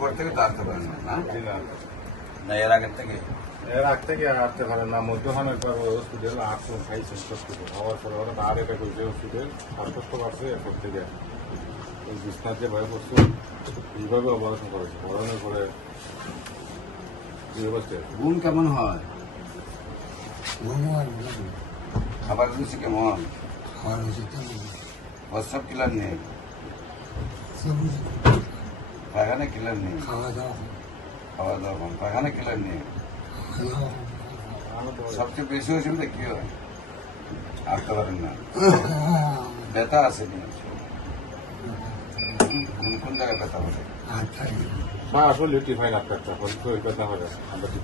পর থেকে তো আসতে পারেন না, না এর আগের থেকে আসতে পারে না। মধ্যখানের পর হসপিটাল আসুন খাইছেন হসপিটাল হওয়ার পরে ওরা আর এটা করছে হসপিটাল শ্বাসকষ্ট পাচ্ছে এরপর থেকে ওই বিছনার যে ভয় করছে এইভাবে অপারেশন করেছে করানোর পরে এই অবস্থায় ঘুম কেমন হয়, খাবার রুচি কেমন, প্রস্রাব ক্লিয়ার নেই, পায়খানা ক্লিয়ার নেই, খাওয়া দাওয়া কম, পায়খানা ক্লিয়ার নেই। সবচেয়ে বেশি অসুবিধা কি হয়, আসতে পারেন না, ব্যথা আছে নি, কোন জায়গায় ব্যথা হবে? না আসলে টিফাইন আপনার শরীর ব্যথা হয় আমরা ঠিক